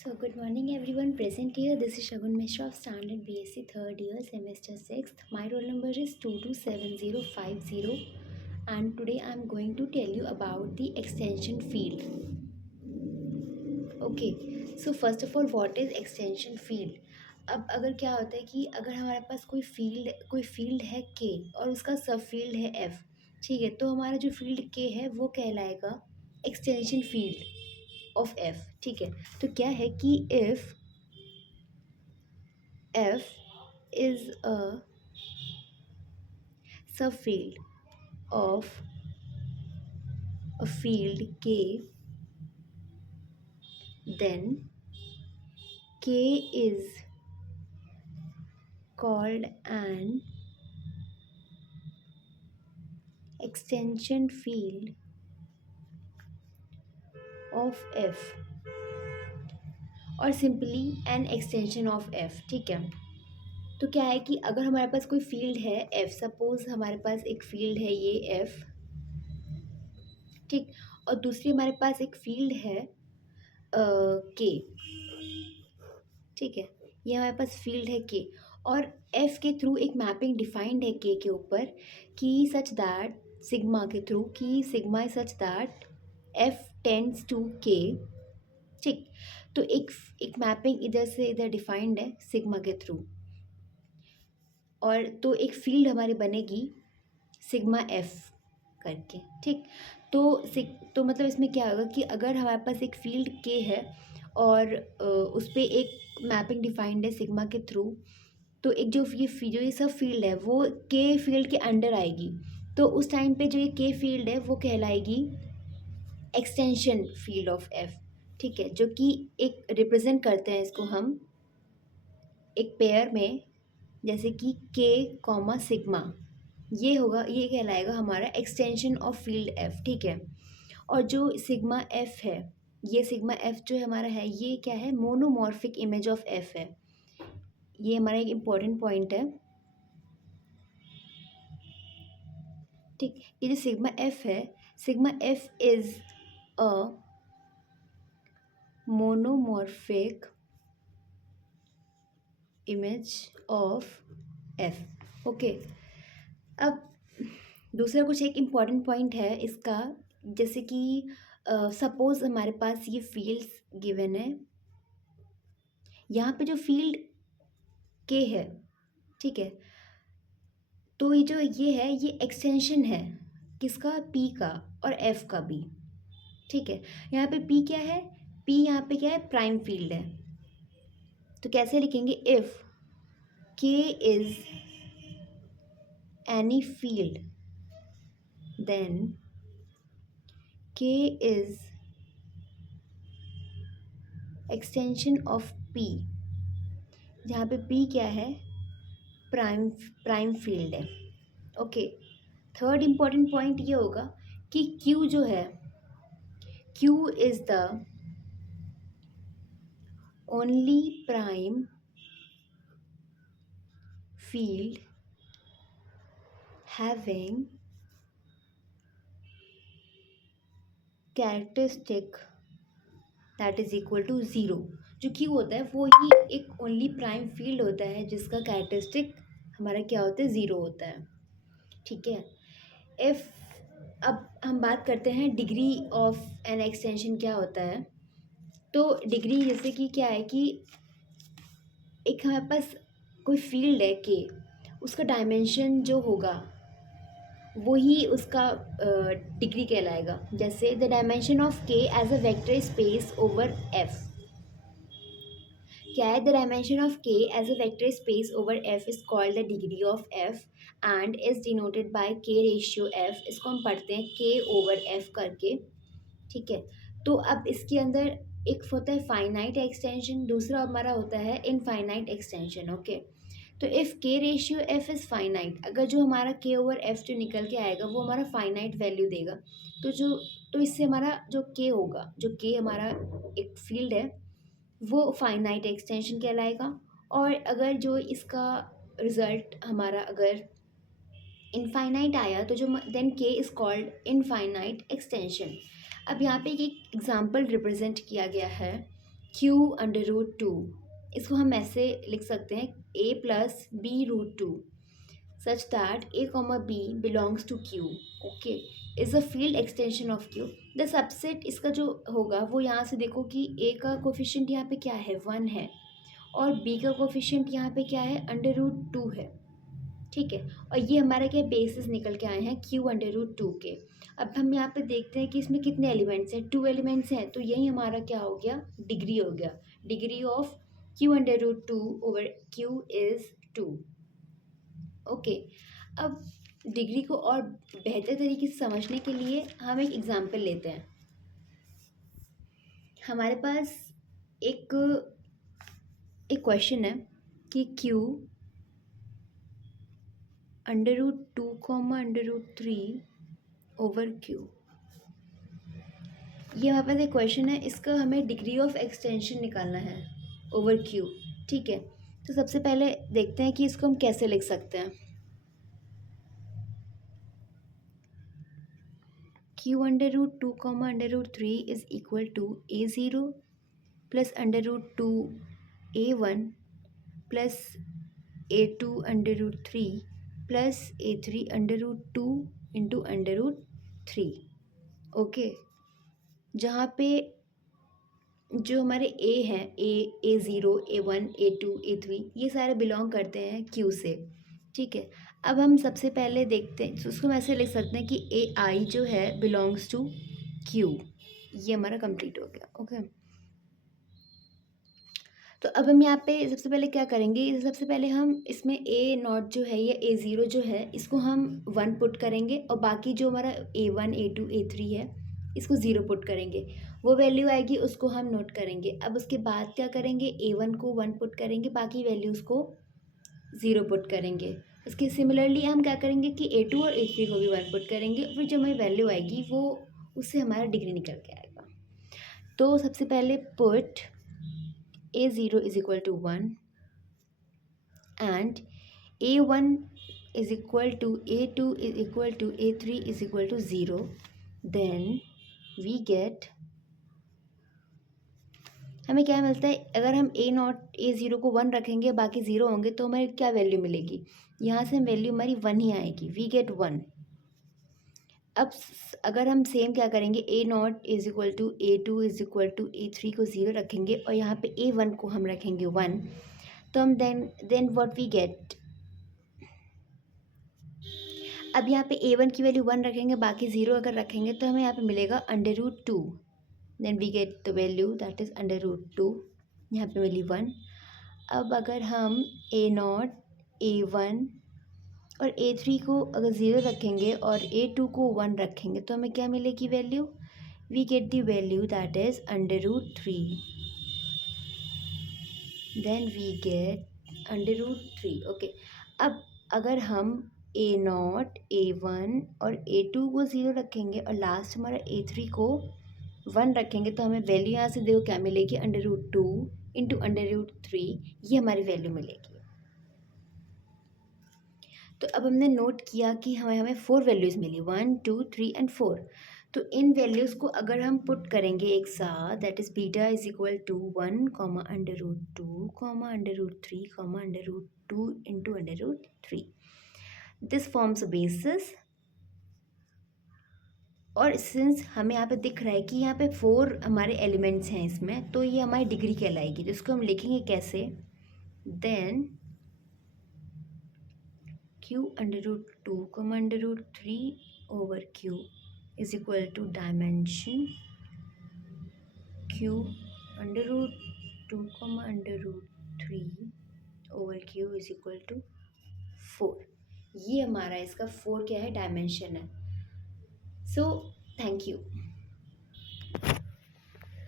So good morning everyone present here. This is Shagun Mishra of Standard BSc 3rd year semester 6th. My roll number is 227050 and today I am going to tell you about the extension field. Okay, so first of all what is extension field? अब अगर क्या होता है कि अगर हमारे पास कोई field है के और उसका सब फील्ड है एफ, ठीक है, तो हमारा जो फील्ड के है वो कहलाएगा एक्सटेंशन फील्ड ऑफ एफ। ठीक है, तो क्या है कि if F is a subfield of a field K, then K is called an extension field of F और simply an extension of F. ठीक है, तो क्या है कि अगर हमारे पास कोई फील्ड है एफ, सपोज हमारे पास एक फील्ड है ये एफ, ठीक, और दूसरी हमारे पास एक फील्ड है के, ठीक है, ये हमारे पास फील्ड है के और एफ के थ्रू एक मैपिंग डिफाइंड है के ऊपर कि सच दैट सिग्मा के थ्रू कि sigma is such that F tends to K. ठीक, तो एक मैपिंग इधर से इधर डिफाइंड है सिग्मा के थ्रू, और तो एक फील्ड हमारी बनेगी सिग्मा एफ करके। ठीक, तो मतलब इसमें क्या होगा कि अगर हमारे पास एक फील्ड के है और उस पर एक मैपिंग डिफाइंड है सिग्मा के थ्रू, तो एक जो ये सब फील्ड है वो के फील्ड के अंडर आएगी, तो उस टाइम पे जो ये के फील्ड है वो कहलाएगी एक्सटेंशन फील्ड ऑफ एफ। ठीक है, जो कि एक रिप्रेजेंट करते हैं इसको हम एक पेयर में, जैसे कि के कॉमा सिग्मा, ये होगा, ये कहलाएगा हमारा एक्सटेंशन ऑफ फील्ड एफ। ठीक है, और जो सिग्मा एफ है, ये सिग्मा एफ जो हमारा है ये क्या है, मोनोमॉर्फिक इमेज ऑफ एफ है। ये हमारा एक इम्पॉर्टेंट पॉइंट है। ठीक, ये जो सिग्मा एफ है, sigma F is a monomorphic image of F. Okay, अब दूसरा कुछ एक इम्पॉर्टेंट पॉइंट है इसका, जैसे कि सपोज हमारे पास ये फील्ड्स गिवन है, यहाँ पे जो फील्ड के है, ठीक है, तो ये जो ये है ये एक्सटेंशन है किसका, पी का और एफ का भी। ठीक है, यहाँ पे पी क्या है, पी यहाँ पे क्या है, प्राइम फील्ड है। तो कैसे लिखेंगे, इफ के इज एनी फील्ड देन के इज एक्सटेंशन ऑफ पी, जहाँ पे पी क्या है, प्राइम फील्ड है। ओके, थर्ड इम्पॉर्टेंट पॉइंट ये होगा कि क्यू जो है, Q is the only prime field having characteristic that is equal to 0। जो क्यू होता है वो ही एक ओनली प्राइम फील्ड होता है जिसका कैरेक्टरिस्टिक हमारा क्या होता है, 0 होता है। ठीक है, इफ अब हम बात करते हैं डिग्री ऑफ एन एक्सटेंशन क्या होता है। तो डिग्री जैसे कि क्या है कि एक हमारे पास कोई फील्ड है के, उसका डायमेंशन जो होगा वो ही उसका डिग्री कहलाएगा। जैसे the dimension of K as a vector space over F, क्या है, the dimension of K as a vector space over F is called the degree of F and is denoted by K ratio F. इसको हम पढ़ते हैं के over F करके। ठीक है, तो अब इसके अंदर एक होता है फाइनाइट एक्सटेंशन, दूसरा हमारा होता है इनफाइनाइट एक्सटेंशन। ओके, तो इफ़ के रेशियो एफ इज़ फाइनाइट, अगर जो हमारा के ओवर एफ जो निकल के आएगा वो हमारा फाइनाइट वैल्यू देगा, तो इससे हमारा जो के होगा, जो के हमारा एक फील्ड है वो फाइनाइट एक्सटेंशन कहलाएगा। और अगर जो इसका रिज़ल्ट हमारा अगर इनफाइनाइट आया तो जो देन के इज़ कॉल्ड इनफाइनाइट एक्सटेंशन। अब यहाँ पे एक एग्जांपल रिप्रेजेंट किया गया है क्यू अंडर रूट टू, इसको हम ऐसे लिख सकते हैं A plus B root two such that a comma b belongs to q, okay, is a field extension of q. the subset इसका जो होगा वो यहाँ से देखो कि a का कोफिशिएंट यहाँ पे क्या है 1 है और b का कोफिशिएंट यहाँ पे क्या है अंडर रूट 2 है, ठीक है। और ये हमारा क्या बेसिस निकल के आए हैं q अंडर रूट 2 के। अब हम यहाँ पे देखते हैं कि इसमें कितने एलिमेंट्स हैं, 2 एलिमेंट्स हैं, तो यही हमारा क्या हो गया डिग्री हो गया, degree of q under root 2 over q is 2, okay. अब डिग्री को और बेहतर तरीके से समझने के लिए हम एक एग्जांपल लेते हैं। हमारे पास एक एक क्वेश्चन है कि q under root 2 comma under root 3 over q, ये हमारे पास एक क्वेश्चन है, इसका हमें डिग्री ऑफ एक्सटेंशन निकालना है ओवर q, ठीक है। तो सबसे पहले देखते हैं कि इसको हम कैसे लिख सकते हैं। q under root 2 comma under root 3 is equal to a0 plus under root 2 a1 plus a2 under root 3 plus a3 under root 2 into under root 3, okay. जहाँ पे जो हमारे a हैं a0 a1 a2 a3 ये सारे belong करते हैं q से, ठीक है। अब हम सबसे पहले देखते हैं, तो उसको हम ऐसे लिख सकते हैं कि ए आई जो है बिलोंग्स टू क्यू, ये हमारा कंप्लीट हो गया, ओके। तो अब हम यहाँ पे सबसे पहले क्या करेंगे, सबसे पहले हम इसमें ए नॉट जो है या a0 जो है इसको हम 1 पुट करेंगे और बाकी जो हमारा a1 a2 a3 है इसको 0 पुट करेंगे, वो वैल्यू आएगी उसको हम नोट करेंगे। अब उसके बाद क्या करेंगे, a1 को 1 पुट करेंगे, बाकी वैल्यूज़ को 0 पुट करेंगे। उसके सिमिलरली हम क्या करेंगे कि a2 और a3 को भी 1 पुट करेंगे, फिर जो हमारी वैल्यू आएगी वो उससे हमारा डिग्री निकल के आएगा। तो सबसे पहले put a0 is equal to 1 and a1 is equal to a2 is equal to a3 is equal to 0, then we get, हमें क्या मिलता है, अगर हम a0 को 1 रखेंगे बाकी 0 होंगे तो हमें क्या वैल्यू मिलेगी, यहाँ से वैल्यू हमारी 1 ही आएगी, वी गेट 1। अब अगर हम सेम क्या करेंगे, a0 is equal to a2 is equal to a3 को 0 रखेंगे और यहाँ पे a1 को हम रखेंगे 1, तो हम देन व्हाट वी गेट, अब यहाँ पे a1 की वैल्यू 1 रखेंगे बाकी 0 अगर रखेंगे तो हमें यहाँ पे मिलेगा under root 2, then we get the value that is under root 2, यहाँ पे मिली 1। अब अगर हम a0 a1 और a3 को अगर 0 रखेंगे और a2 को 1 रखेंगे तो हमें क्या मिलेगी value, we get the value that is under root 3, then we get under root 3, okay. अब अगर हम a0 a1 और a2 को 0 रखेंगे और लास्ट हमारा a3 को 1 रखेंगे तो हमें वैल्यू यहाँ से देखो क्या मिलेगी, under root 2 into under root 3, ये हमारी वैल्यू मिलेगी। तो अब हमने नोट किया कि हमें 4 वैल्यूज़ मिली, 1 2 3 एंड 4। तो इन वैल्यूज़ को अगर हम पुट करेंगे एक साथ, that is beta is equal to 1 comma under root 2 comma under root 3 comma under root 2 into under root 3, this forms a basis. और सिंस हमें यहाँ पे दिख रहा है कि यहाँ पे 4 हमारे एलिमेंट्स हैं इसमें, तो ये हमारी डिग्री कहलाएगी, जिसको हम लिखेंगे कैसे, then q under root 2 comma under root 3 over q is equal to dimension q under root 2 comma under root 3 over q is equal to 4। ये हमारा इसका 4 क्या है, डायमेंशन है। So thank you.